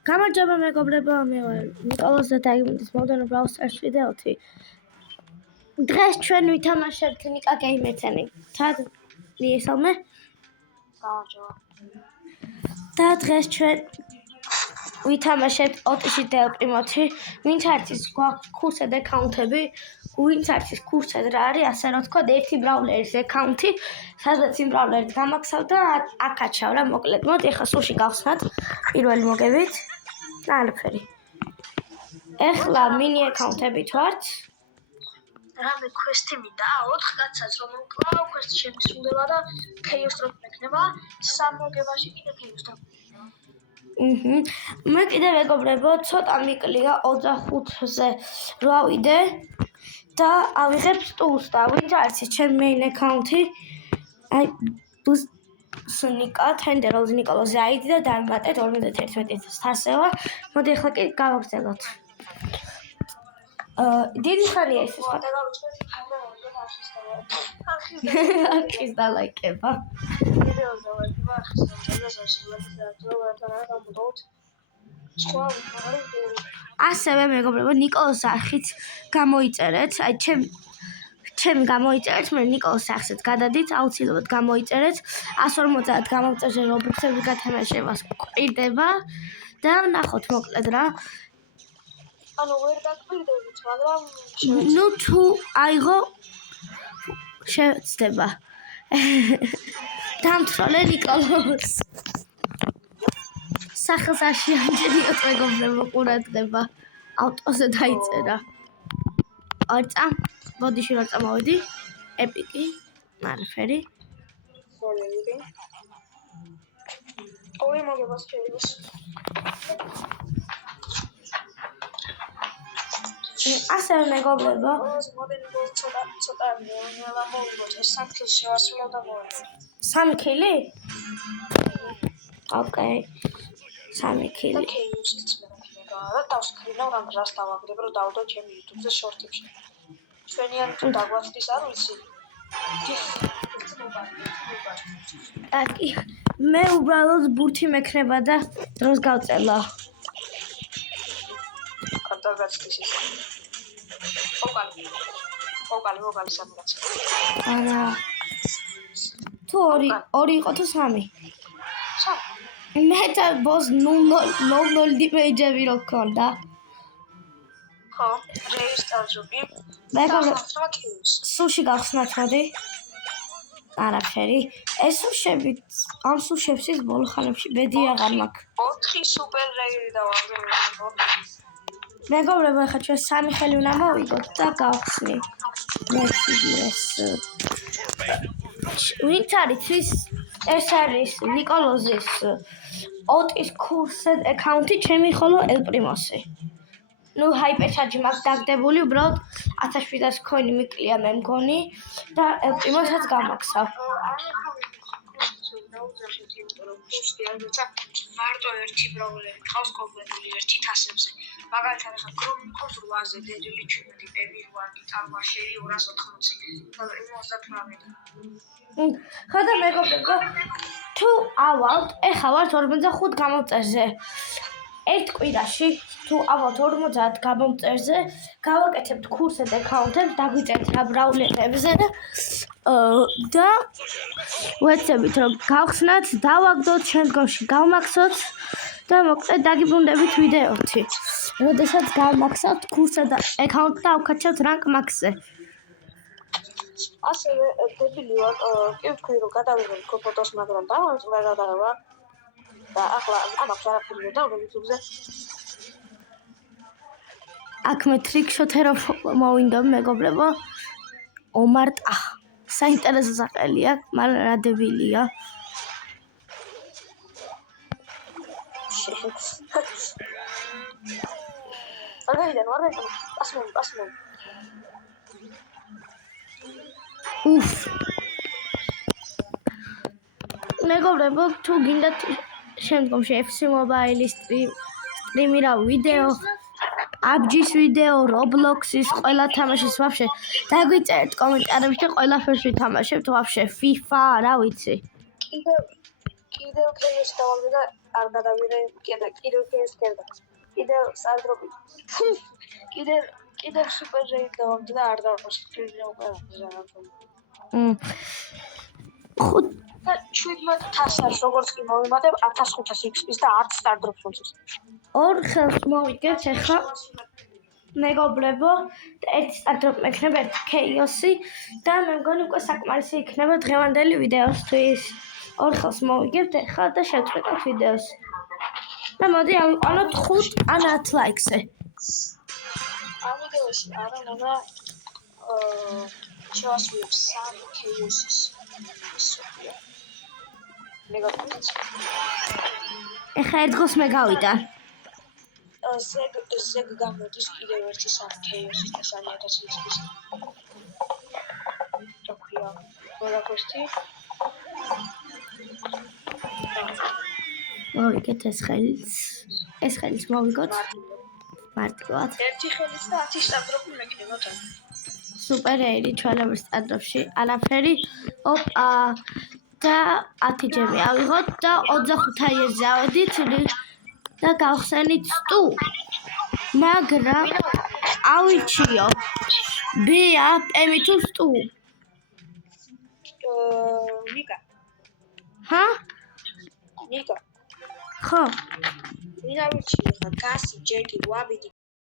გამარჯობა მეგობრებო, მე ვარ ნიკოლოზ და დაიმონტის მოდერნ ბრაულ სტარს ვიდეოთი. დღეს ჩვენ ვითამაშებთ ნიკა გეიმერცენი. თან მიესალმე? გამარჯობა. და დღეს ჩვენ ვითამაშებთ ოტიში და ელპრიმოთი. ვინც არის გვაქვს ქურსად აკაუნტები, ვინც არის ქურსად რა არის, ასე რომ თქვა, ერთი ბრაულერის აკაუნტი, სადაც იმ ბრაულერით გამაქსავ და აკაჩავ რა, მოკლედ. მოდი ახლა სულში გავხსნათ. პირველი მოგებით. არაფერი. ეხლა მინი აკაუნტებით ვართ. რამე კვესტი მინდა 4 კაცსაც რომ უკრავ კვესტი შემისულდება და ქეოს რო მექნება 3 მოგებაში კიდე ქეოს და მე კიდე მეგობრებო ცოტა მიკლია 25-ზე რა ვიდე და ავიღებ სტულს და ვინც არის ჩემი მეინ აკაუნტი აი სუნიკა თენდეროლ ნიკოლოზი აიდი და დამატეთ 51,000 მოდი ახლა კი გავაგრძელოთ დიდი ხარია ეს არხის დალაიკება ვიდეოზე ვარ ასევე მეგობრებო ნიკოლოს არხით გამოიწერეთ აი ჩემი გამოიწერეთ მე ნიკოლოს არხით გადადით აუცილებლად გამოიწერეთ 150 გამომწერზე რობოქსები გათამაშებას გვყირდება და ნახოთ მოკლედ რა ანუ ვერ დაკვირდებით მაგრამ ნუ თუ აიღო შეცდება დამთროლე ნიკოლოს სახელს აშიანებიოთ მეგობრებო ყურადღება ავტოზე დაიწერა ორწა ბოდიში რა წამოვედი ეპიკი მარფერი ორი მოგებას შეიძლება ასევე მეგობრებო მოდელი ცოტა ნელა მოვიგოთ ეს 3 კილში ვასრულებ და მოვედი 3 კილი? ოკეი 3 კილი და დავსკრინავ რამ რას დავაგდებ რომ დავდო ჩემი YouTube-ზე შორტებში ჩვენიანი თუ დაგვასწრის არ ვიცი აკი მე უბრალოდ ბურთი მექნება და დროს გავწელა გადაგაცდის ის ოკალი სამგაც არა თუ ორი იყო თუ 3 მე და ბოს 0 დიმეიჯები რო ქონდა ხო რეისტარჟობი მეგობრებო სულში გავხსნათ მოდი არაფერი ეს სულშები ამ სულშებს ის ბოლო ხანებში ბედი აღარ მაქვს 4 სუპერ რეირი დავაგდო მეგობრებო ახლა ჩვენ 3 ხელი უნდა მოვიგოთ და გავხსნი მეციგეს ვინც არის ეს არის ნიკოლოზის ოტის ქურსად აკაუნტი ჩემი ხოლო ელპრიმოსი ნუ ჰაიპერჩარჯი მაქვს დაგდებული უბრალოდ 1700 ქოინი მიკლია მე მგონი და ელპრიმოსაც გამაქსავ მარტო ერთი ბრაულერი ყავს კომპლექტური ერთი თასებზე მაგალითად ახლა გრომი მქონს 8-ზე დედილი ჩვენი პები 8 წარმაშელი 280 და 38 ხოდა მეგობრებო თუ ავალთ ეხლა ვართ 45 გამომწერზე ერთ კვირაში თუ ავალთ 50 გამომწერზე გავაკეთებთ ქურსად აკაუნტებს დაგვიწერთ რა ბრაულერებზე და ვეცებით რომ გავხსნათ დავაგდოთ შემდგომში გავმაქსოთ და მოკლედ დაგიბრუნდებით ვიდეოთი როდესაც გავმაქსავთ ქურსად აკაუნტს და ავკაჩავთ რანკ მაქსზე ასევე დებილი ვარ კი ვთქვი რომ გადავიღებ ფოტოს მაგრამ დავამწყდა გადაღება და ახლა ამაქვს არაფერი და YouTube-ზე აქ მე ტრიკშოთე რომ მოვინდო მეგობრებო ომარტა საინტერესო სახელია მაგრამ რა დებილია აგაიდან ვარ და პასმენ უფ მეგობრებო თუ გინდათ შემდგომში FC Mobile-ის სტრიმი რა ვიდეო PUBG-ის ვიდეო Roblox-ის ყველა თამაშის ვაფშე დაგვიწერეთ კომენტარებში და ყველაფერს ვითამაშებთ ვაფშე FIFA რა ვიცი კიდევ ქეოს დავაგდე და არ გადავიღე კიდევ ეს კერდა. კიდევ სარდროპი. კიდევ სუპერ რეიდ დავამდი და არ დავასწრებია უკვე რაღაცა. და 17,000 არის როგორც კი მოვიმატებ 1500 XP-ს და არც სტარდროპს მოსის. ორ ხელს მოვიგებთ ახლა მეგობლებო და ერთი სტარდროპ მექნება ერთი ქეიოსი და მე მგონი უკვე საკმარისი იქნება დღევანდელი ვიდეოსთვის. ორ ხელს მოვიგებთ ახლა და შევწყვეტავთ ვიდეოს. და მოდი ავიყვანოთ 5 ან 10 ლაიქზე. ამ ვიდეოში არა მოგა შევასრულებ 3 ქეიოსის ისოია. მეგაპონიც. ეხლა ერთ დღეს მე გავიდა. ზეგ გამოდის კიდევ ერთი 3 ქეიოსის და 3000 XP-ს. თქვია. მოგაკოსტი. მოვიგეთ ეს ხელს მოვიგოთ. მარტივად. ერთი ხელის და 10 სტარდროპი მექნება თან. სუპერეირი ჩვენების სტარდროპში არაფერი. ოპა და 10 ჯემი ავიღოთ და 25 აიერზე ავედით და გავხსენით სტუ. მაგრამ ავიჩიო. ბია, პემი თუ სტუ? ნიკა. ჰა? ნიკა. ხო. ვინ ავიჩიო ხა გასი, ჯეკი, ვაბიდი,